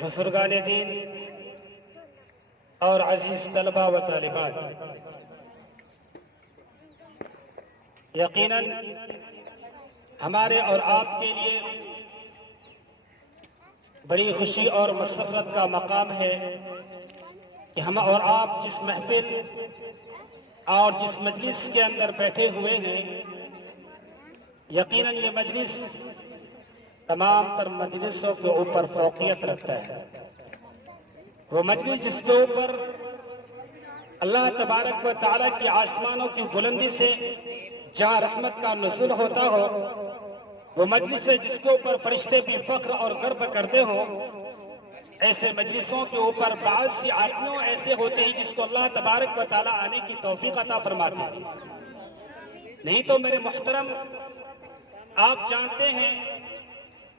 بزرگان دین اور عزیز طلبہ و طالبات، یقیناً ہمارے اور آپ کے لیے بڑی خوشی اور مسرت کا مقام ہے کہ ہم اور آپ جس محفل اور جس مجلس کے اندر بیٹھے ہوئے ہیں، یقیناً یہ مجلس تمام تر مجلسوں کے اوپر فوقیت رکھتا ہے۔ وہ مجلس جس کے اوپر اللہ تبارک و تعالیٰ کی آسمانوں کی بلندی سے جہاں رحمت کا نزول ہوتا ہو، وہ مجلس ہے جس کے اوپر فرشتے بھی فخر اور گرو کرتے ہو۔ ایسے مجلسوں کے اوپر بعض سی آدمیوں ایسے ہوتے ہیں جس کو اللہ تبارک و تعالیٰ آنے کی توفیق عطا فرماتے ہیں۔ نہیں تو میرے محترم، آپ جانتے ہیں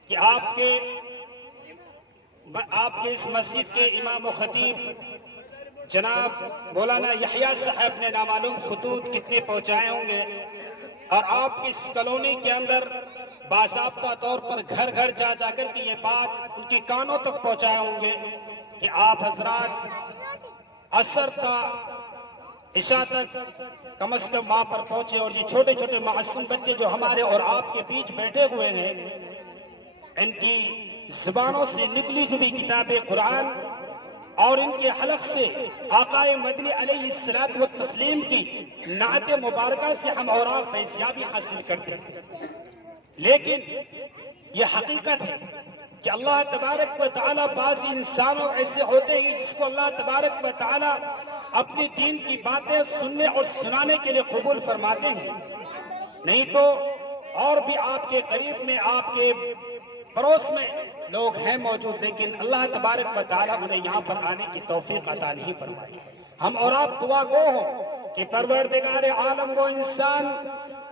کہ آپ کے اس مسجد کے امام و خطیب جناب مولانا یحییٰ صاحب نے نامعلوم خطوط کتنے پہنچائے ہوں گے، اور آپ کی اس کالونی کے اندر باضابطہ طور پر گھر گھر جا جا کر کے یہ بات ان کی کانوں تک پہنچائے ہوں گے کہ آپ حضرات عصر تا عشاء تک کم از کم وہاں پر پہنچے، اور یہ چھوٹے چھوٹے معصوم بچے جو ہمارے اور آپ کے بیچ بیٹھے ہوئے ہیں، ان کی زبانوں سے نکلی ہوئی کتاب قرآن اور ان کے حلق سے آقا مدنی علیہ الصلوۃ والتسلیم کی نعت مبارکہ سے ہم اور آپ فیضیابی حاصل کرتے ہیں۔ لیکن یہ حقیقت ہے کہ اللہ تبارک و تعالیٰ بعض انسانوں ایسے ہوتے ہیں جس کو اللہ تبارک و تعالیٰ اپنی دین کی باتیں سننے اور سنانے کے لیے قبول فرماتے ہیں۔ نہیں تو اور بھی آپ کے قریب میں، آپ کے پڑوس میں لوگ ہیں موجود، لیکن اللہ تبارک و تعالیٰ انہیں یہاں پر آنے کی توفیق عطا نہیں فرمائی۔ ہم اور آپ دعا گو ہوں کہ پروردگار عالم وہ انسان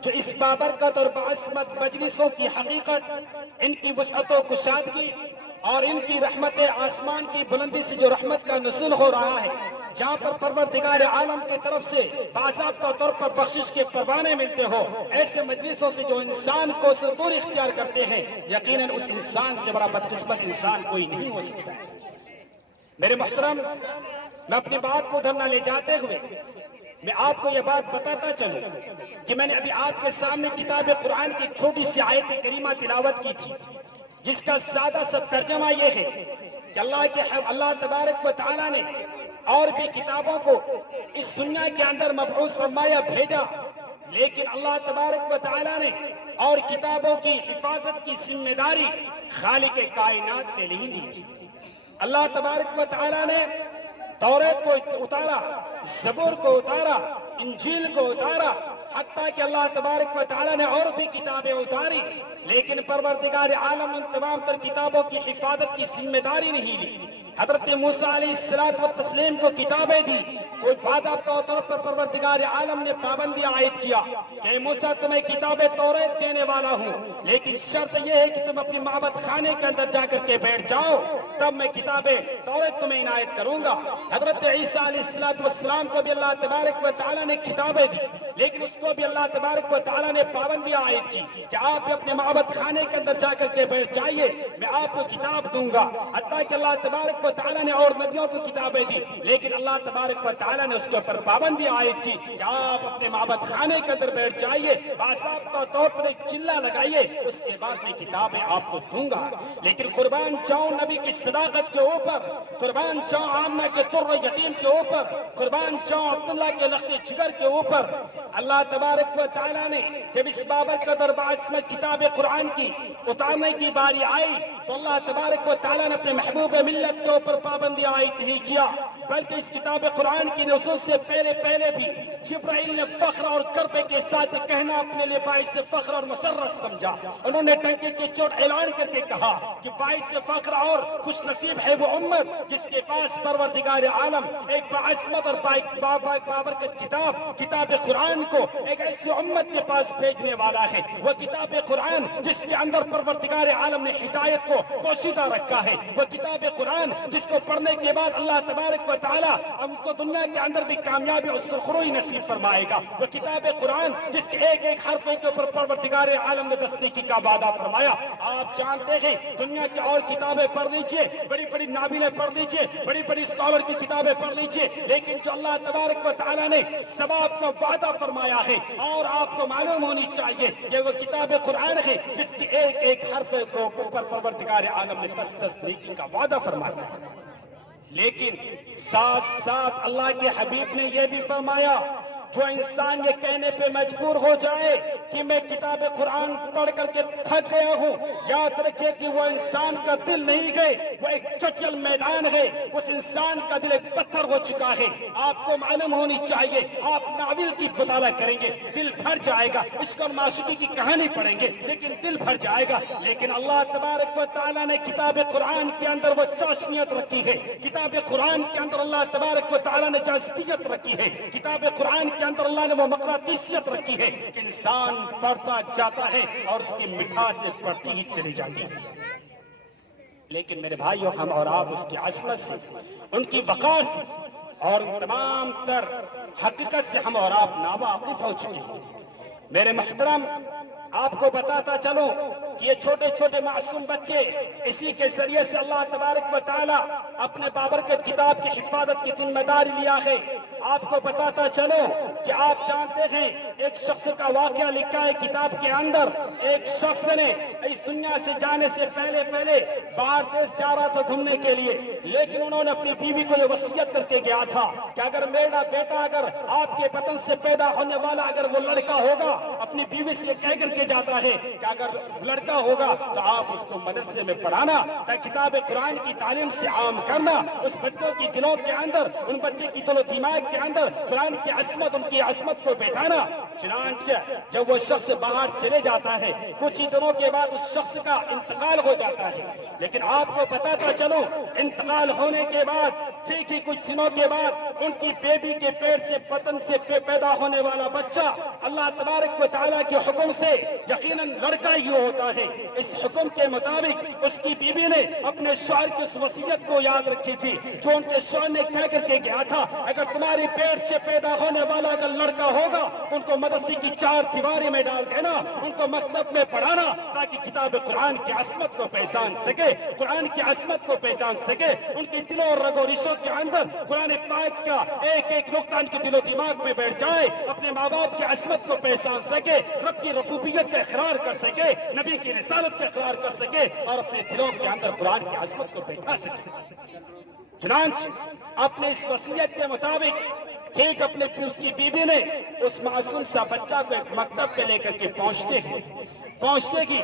جو اس بابرکت اور بعظمت مجلسوں کی حقیقت، ان کی وسعت و کشادگی اور ان کی رحمت آسمان کی بلندی سے جو رحمت کا نزول ہو رہا ہے، جہاں پر پروردگار عالم کی طرف سے باضابطہ طور پر بخشش کے پروانے ملتے ہو، ایسے مجلسوں سے جو انسان کو دور اختیار کرتے ہیں، یقیناً اس انسان سے بڑا بدقسمت انسان کوئی نہیں ہو سکتا۔ میرے محترم، میں اپنی بات کو ادھر نہ لے جاتے ہوئے میں آپ کو یہ بات بتاتا چلوں کہ میں نے ابھی آپ کے سامنے کتاب قرآن کی چھوٹی سی آیت کریمہ تلاوت کی تھی، جس کا سادہ سا ترجمہ یہ ہے کہ اللہ تبارک و تعالیٰ نے اور بھی کتابوں کو اس دنیا کے اندر مبعوث فرمایا، بھیجا، لیکن اللہ تبارک و تعالیٰ نے اور کتابوں کی حفاظت کی ذمہ داری خالق کائنات کے لیے دی تھی۔ اللہ تبارک و تعالیٰ نے توریت کو اتارا، زبور کو اتارا، انجیل کو اتارا، حتیٰ کہ اللہ تبارک و تعالیٰ نے اور بھی کتابیں اتاری، لیکن پروردگار عالم نے تمام تر کتابوں کی حفاظت کی ذمہ داری نہیں لی۔ حضرت موسیٰ علیہ الصلوۃ والتسلیم کو کتابیں دی، کوئی باضابطہ طور پر پروردگار عالم نے پابندی عائد کیا کہ موسیٰ تمہیں کتاب توریت دینے والا ہوں، لیکن شرط یہ ہے کہ تم اپنی معبد خانے کے اندر جا کر کے بیٹھ جاؤ، تب میں کتاب توریت تمہیں عنایت کروں گا۔ حضرت عیسیٰ علیہ الصلوۃ والسلام کو بھی اللہ تبارک و تعالیٰ نے کتابیں دی، لیکن اس کو بھی اللہ تبارک و تعالیٰ نے پابندی عائد کی کہ آپ اپنے معبد خانے کے اندر جا کر کے بیٹھ جائیے، میں آپ کو کتاب دوں گا۔ حتیٰ کہ اللہ تبارک و تعالیٰ نے اور نبیوں کو کتابیں دی، لیکن اللہ تبارک و تعالیٰ نے اس کے اوپر پابندی عائد کی کہ آپ اپنے معبد خانے کے اندر بیٹھ جائیے، باضابطہ طور پر ایک چلہ لگائیے، اس کے بعد میں کتابیں آپ کو دوں گا۔ لیکن قربان جاؤں نبی کی صداقت کے اوپر، قربان جاؤں آمنہ کے در یتیم کے اوپر، قربان جاؤں عبداللہ کے لخت جگر کے اوپر، اللہ تبارک و تعالیٰ نے جب اس بابرکت اور باعظمت کتاب قرآن کی اتارنے کی باری آئی تو اللہ تبارک و تعالیٰ نے اپنے محبوب ملت کے اوپر پابندی عائد نہیں کیا، بلکہ اس کتاب قرآن کی نصوص سے پہلے بھی جبرائیل نے فخر اور کربے کے ساتھ کہنا اپنے لیے باعث فخر اور مسرت سمجھا۔ انہوں نے ٹنکے کی چوٹ اعلان کر کے کہا کہ باعث فخر اور خوش نصیب ہے وہ امت جس کے پاس پروردگار عالم ایک باعظمت اور بابرکت کتاب قرآن کو ایک ایسی امت کے پاس بھیجنے والا ہے۔ وہ کتاب قرآن جس کے اندر پروردگار عالم نے ہدایت کو کو پوشیدہ رکھا ہے، وہ کتاب قرآن جس کو پڑھنے کے بعد اللہ تبارک و تعالیٰ ہم کو دنیا کے اندر بھی کامیابی اور سرخروئی نصیب فرمائے گا، وہ کتاب قرآن جس کے ایک ایک حرف کے اوپر پروردگار عالم نے تصدیقی کا وعدہ فرمایا۔ آپ جانتے ہیں دنیا کی اور کتابیں پڑھ لیجئے، بڑی بڑی ناولیں پڑھ لیجئے، بڑی بڑی اسکالر کی کتابیں پڑھ لیجئے، لیکن جو اللہ تبارک و تعالیٰ نے ثواب کا وعدہ فرمایا ہے اور آپ کو معلوم ہونی چاہیے یہ وہ کتاب قرآن ہے جس کی ایک ایک حرف کو اوپر پروردگار عالم نے تصدیقی کا وعدہ فرمایا ہے۔ لیکن ساتھ ساتھ اللہ کے حبیب نے یہ بھی فرمایا جو انسان یہ کہنے پہ مجبور ہو جائے کہ میں کتاب قرآن پڑھ کر کے تھک گیا ہوں، یاد رکھے کہ وہ انسان کا دل نہیں گئے، وہ ایک چٹل میدان ہے، اس انسان کا دل ایک پتھر ہو چکا ہے۔ آپ کو معلوم ہونی چاہیے آپ ناول کی مطالعہ کریں گے دل بھر جائے گا، عشق اور معشوقی کی کہانی پڑھیں گے لیکن دل بھر جائے گا، لیکن اللہ تبارک و تعالیٰ نے کتاب قرآن کے اندر وہ چاشنیت رکھی ہے، کتاب قرآن کے اندر اللہ تبارک و تعالیٰ نے جاذبیت رکھی ہے، کتاب قرآن کے اندر اللہ نے وہ مقناطیسیت رکھی ہے کہ انسان پڑھتا جاتا ہے اور اس کی مٹھاس سے پڑھتی ہی چلی جاتی ہے۔ لیکن میرے بھائیوں ہم اور آپ اس کی عظمت سے، ان کی وقار سے اور تمام تر حقیقت سے ہم اور آپ ناواقف ہو چکے ہیں۔ میرے محترم آپ کو بتاتا چلو کہ یہ چھوٹے چھوٹے معصوم بچے اسی کے ذریعے سے اللہ تبارک و تعالیٰ اپنے بابرکت کتاب کی حفاظت کی ذمہ داری لیا ہے۔ آپ کو بتاتا چلو کہ آپ جانتے ہیں ایک شخص کا واقعہ لکھا ہے کتاب کے اندر، ایک شخص نے اس دنیا سے جانے سے پہلے باہر دیش جا رہا تھا گھومنے کے لیے، لیکن انہوں نے اپنی بیوی کو یہ وصیت کر کے گیا تھا کہ اگر میرا بیٹا اگر آپ کے وطن سے پیدا ہونے والا اگر وہ لڑکا ہوگا، اپنی بیوی سے کہہ کر کے جاتا ہے کہ اگر لڑکا ہوگا تو آپ اس کو مدرسے میں پڑھانا، کتاب قرآن کی تعلیم سے عام کرنا، اس بچوں کی دلوں کے اندر، ان بچے کی دل و دماغ کے اندر قرآن کی عظمت، ان کی عظمت کو بیٹھانا۔ چنانچہ جب وہ شخص باہر چلے جاتا ہے کچھ ہی دنوں کے بعد اس شخص کا انتقال ہو جاتا ہے، لیکن آپ کو بتاتا چلو انتقال ہونے کے بعد ٹھیک ہی کچھ دنوں کے بعد ان کی بیبی کے پیٹ سے بدن سے پیدا ہونے والا بچہ اللہ تبارک و تعالیٰ کے حکم سے یقیناً لڑکا ہی ہوتا ہے۔ اس حکم کے مطابق اس کی بیوی نے اپنے شوہر کی اس وصیت کو یاد رکھی تھی جو ان کے شوہر نے کہہ کر کے گیا تھا اگر تمہاری پیٹ سے پیدا ہونے والا اگر لڑکا ہوگا تو ان کو مدرسے کی چار دیواری میں ڈال دینا، ان کو مکتب میں پڑھانا تاکہ کتاب قرآن کی عظمت کو پہچان سکے، قرآن کی عظمت کو پہچان سکے، ان کی دلوں اور رگ و ریشوں کے اندر قرآن پاک کا ایک ایک نقطہ ان کے دل و دماغ میں بیٹھ جائے، اپنے ماں باپ کی عظمت کو پہچان سکے، رب کی ربوبیت کا اقرار کر سکے، نبی کی رسالت کا اقرار کر سکے اور اپنے دلوں کے اندر قرآن کی عظمت کو بیٹھا سکے۔ چنانچہ اپنے اس وصیت کے مطابق ٹھیک اپنے اس کی بیوی نے اس معصوم سا بچہ کو ایک مکتب پہ لے کر کے پہنچتے کی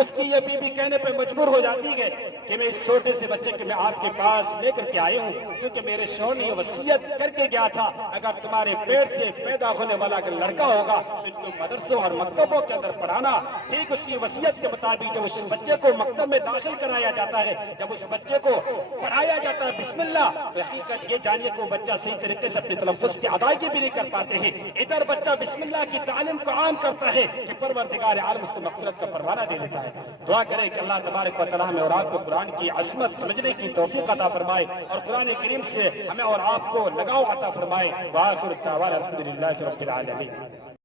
اس کی یہ بیوی کہنے پہ مجبور ہو جاتی ہے کہ میں اس چھوٹے سے بچے کے میں آپ کے پاس لے کر کے آئی ہوں کیونکہ میرے شوہر نے وصیت کر کے گیا تھا اگر تمہارے پیٹ سے پیدا ہونے والا اگر لڑکا ہوگا تو ان کو مدرسوں اور مکتبوں کے اندر پڑھانا۔ ٹھیک اسی وصیت کے مطابق جب اس بچے کو مکتب میں داخل کرایا جاتا ہے، جب اس بچے کو پڑھایا جاتا ہے بسم اللہ، تو حقیقت یہ جانیے کہ وہ بچہ صحیح طریقے سے اپنے تلفظ کی ادائیگی بھی نہیں کر پاتے ہیں۔ ادھر بچہ بسم اللہ کی تعلیم کو عام کرتا ہے کہ پروردگار عالم اس کو مغفرت کا پروانہ دے دیتا ہے۔ دعا کریں کہ اللہ تبارک و تعالیٰ ہمیں اور آپ کو قرآن کی عظمت سمجھنے کی توفیق عطا فرمائے اور قرآن کریم سے ہمیں اور آپ کو لگاؤ عطا فرمائے۔ وآخر الدعوانا الحمدللہ رب العالمین۔